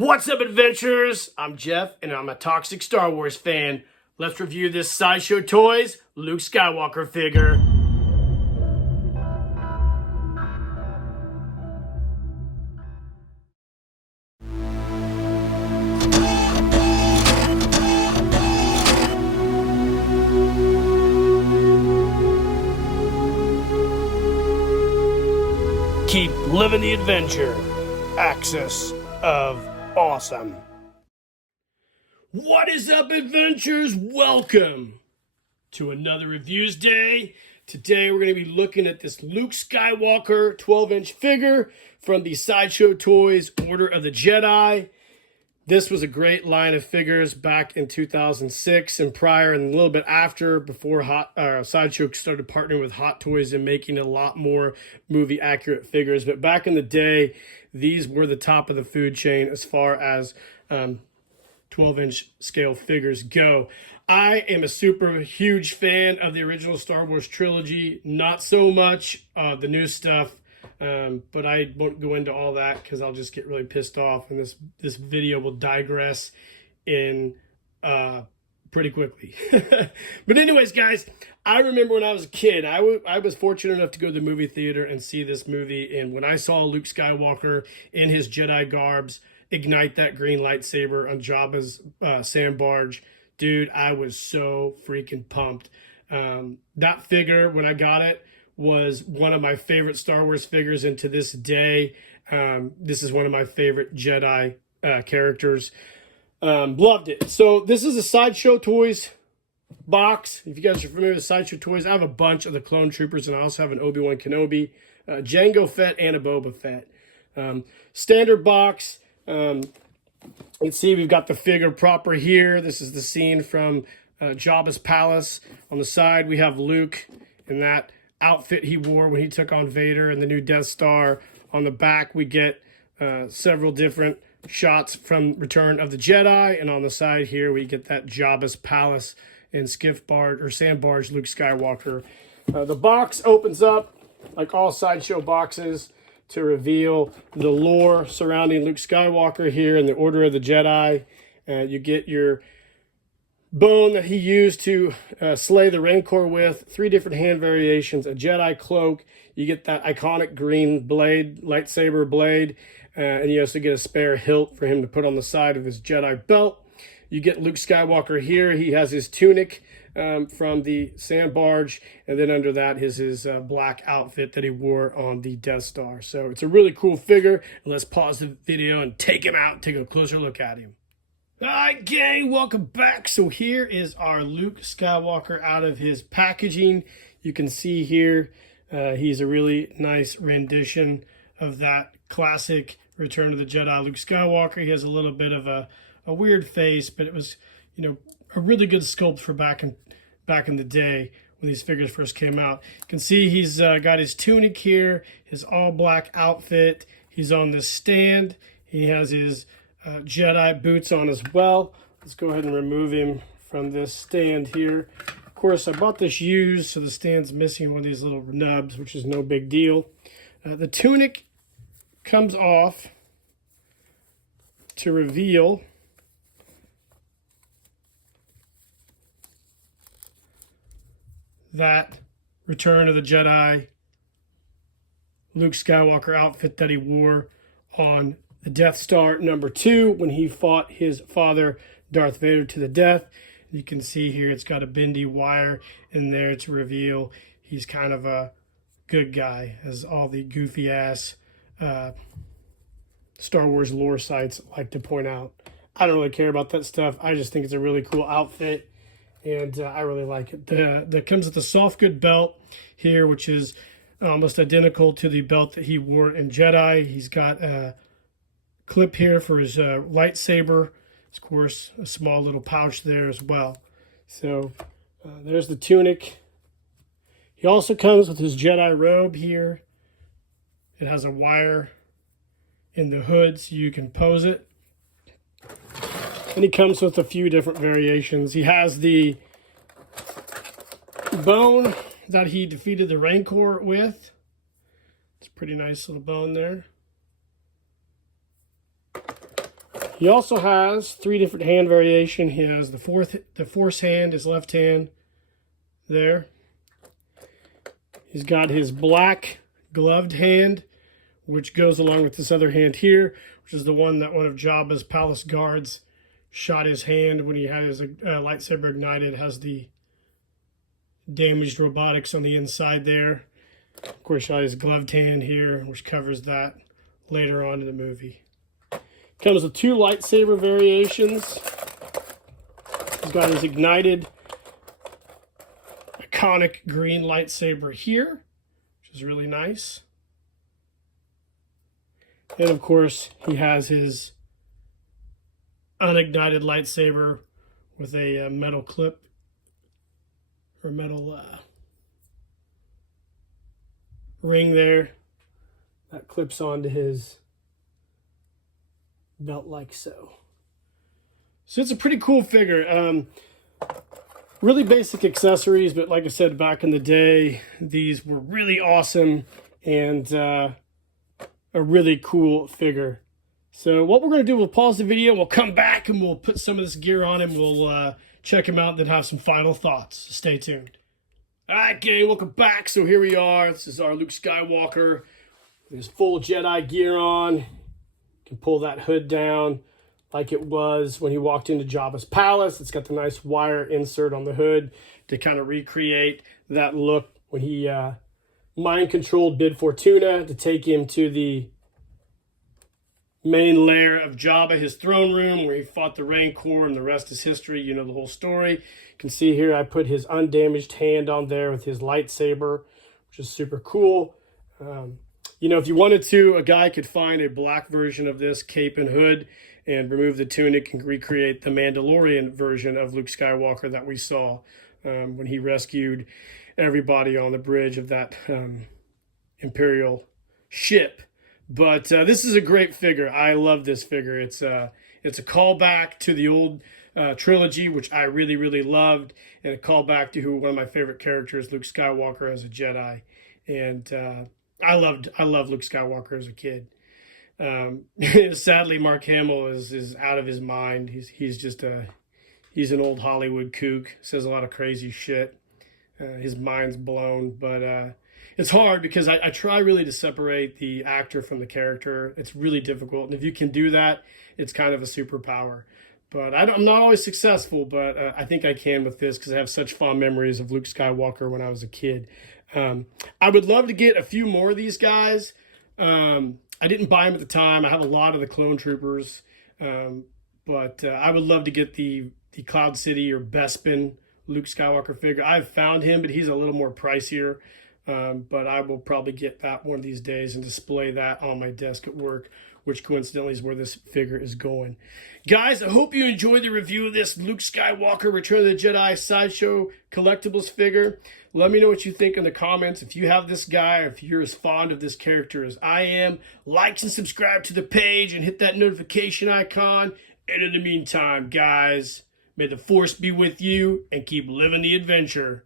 What's up, adventurers? I'm Jeff, and I'm a toxic Star Wars fan. Let's review this Sideshow Toys Luke Skywalker figure. Keep living the adventure. Axis of Awesome. What is up, adventurers? Welcome to another Reviews Day. Today we're going to be looking at this Luke Skywalker 12-inch figure from the Sideshow Toys Order of the Jedi. This was a great line of figures back in 2006 and prior, and a little bit after, before Sideshow started partnering with Hot Toys and making a lot more movie accurate figures. But back in the day, these were the top of the food chain as far as 12-inch scale figures go. I am a super huge fan of the original Star Wars trilogy. Not so much the new stuff. But I won't go into all that because I'll just get really pissed off, and this video will digress in pretty quickly. But anyways, guys, I remember when I was a kid, I was fortunate enough to go to the movie theater and see this movie, and when I saw Luke Skywalker in his Jedi garbs ignite that green lightsaber on Jabba's sand barge, dude, I was so freaking pumped. That figure, when I got it, was one of my favorite Star Wars figures, and to this day, this is one of my favorite Jedi characters. Loved it. So this is a Sideshow Toys box. If you guys are familiar with Sideshow Toys, I have a bunch of the Clone Troopers, and I also have an Obi-Wan Kenobi, Jango Fett, and a Boba Fett. Standard box. Let's see, we've got the figure proper here. This is the scene from Jabba's palace. On the side, we have Luke in that outfit he wore when he took on Vader and the new Death Star. On the back, we get several different shots from Return of the Jedi, and on the side here, we get that Jabba's palace and skiff barge or sand barge Luke Skywalker. The box opens up like all Sideshow boxes to reveal the lore surrounding Luke Skywalker here in the Order of the Jedi. You get your bone that he used to slay the Rancor with, 3 different hand variations, a Jedi cloak, you get that iconic green blade, lightsaber blade, and you also get a spare hilt for him to put on the side of his Jedi belt. You get Luke Skywalker here. He has his tunic from the sand barge, and then under that is his black outfit that he wore on the Death Star. So it's a really cool figure. And let's pause the video and take him out and take a closer look at him. Alright, gang, welcome back. So here is our Luke Skywalker out of his packaging. You can see here he's a really nice rendition of that classic Return of the Jedi Luke Skywalker. He has a little bit of a weird face, but it was, you know, a really good sculpt for back in the day when these figures first came out. You can see he's got his tunic here, his all black outfit. He's on this stand. He has his Jedi boots on as well. Let's go ahead and remove him from this stand here. Of course, I bought this used, so the stand's missing one of these little nubs, which is no big deal. The tunic comes off to reveal that Return of the Jedi Luke Skywalker outfit that he wore on the Death Star #2 when he fought his father Darth Vader to the death. You can see here it's got a bendy wire in there to reveal he's kind of a good guy, as all the goofy ass Star Wars lore sites like to point out. I don't really care about that stuff. I just think it's a really cool outfit, and I really like it. That comes with the soft good belt here, which is almost identical to the belt that he wore in Jedi. He's got a clip here for his lightsaber. Of course, a small little pouch there as well. So there's the tunic. He also comes with his Jedi robe here. It has a wire in the hood so you can pose it. And he comes with a few different variations. He has the bone that he defeated the Rancor with. It's a pretty nice little bone there. He also has 3 different hand variation. He has the Force hand, his left hand there. He's got his black gloved hand, which goes along with this other hand here, which is the one that one of Jabba's palace guards shot his hand when he had his lightsaber ignited. It has the damaged robotics on the inside there. Of course, shot his gloved hand here, which covers that later on in the movie. Comes with 2 lightsaber variations. He's got his ignited iconic green lightsaber here, which is really nice. And of course, he has his unignited lightsaber with a metal clip or metal ring there that clips onto his belt like so. So it's a pretty cool figure. Really basic accessories, but like I said, back in the day, these were really awesome and a really cool figure. So what we're going to do, we'll pause the video, we'll come back and we'll put some of this gear on him. We'll check him out and then have some final thoughts. Stay tuned. All right, gang, welcome back. So here we are. This is our Luke Skywalker with his full Jedi gear on. Can pull that hood down like it was when he walked into Jabba's palace. It's got the nice wire insert on the hood to kind of recreate that look when he mind-controlled Bib Fortuna to take him to the main lair of Jabba, his throne room, where he fought the Rancor, and the rest is history. You know the whole story. You can see here I put his undamaged hand on there with his lightsaber, which is super cool. You know, if you wanted to, a guy could find a black version of this cape and hood and remove the tunic and recreate the Mandalorian version of Luke Skywalker that we saw when he rescued everybody on the bridge of that Imperial ship. But this is a great figure. I love this figure. It's a callback to the old trilogy, which I really, really loved, and a callback to one of my favorite characters, Luke Skywalker as a Jedi. And I loved Luke Skywalker as a kid. Sadly, Mark Hamill is out of his mind. He's an old Hollywood kook. Says a lot of crazy shit. His mind's blown, but it's hard because I try really to separate the actor from the character. It's really difficult, and if you can do that, it's kind of a superpower. But I'm not always successful, but I think I can with this because I have such fond memories of Luke Skywalker when I was a kid. I would love to get a few more of these guys. I didn't buy them at the time. I have a lot of the clone troopers, but I would love to get the Cloud City or Bespin Luke Skywalker figure. I've found him, but he's a little more pricier. But I will probably get that one of these days and display that on my desk at work, which coincidentally is where this figure is going. Guys, I hope you enjoyed the review of this Luke Skywalker Return of the Jedi Sideshow Collectibles figure. Let me know what you think in the comments. If you have this guy, or if you're as fond of this character as I am, like and subscribe to the page and hit that notification icon. And in the meantime, guys, may the Force be with you and keep living the adventure.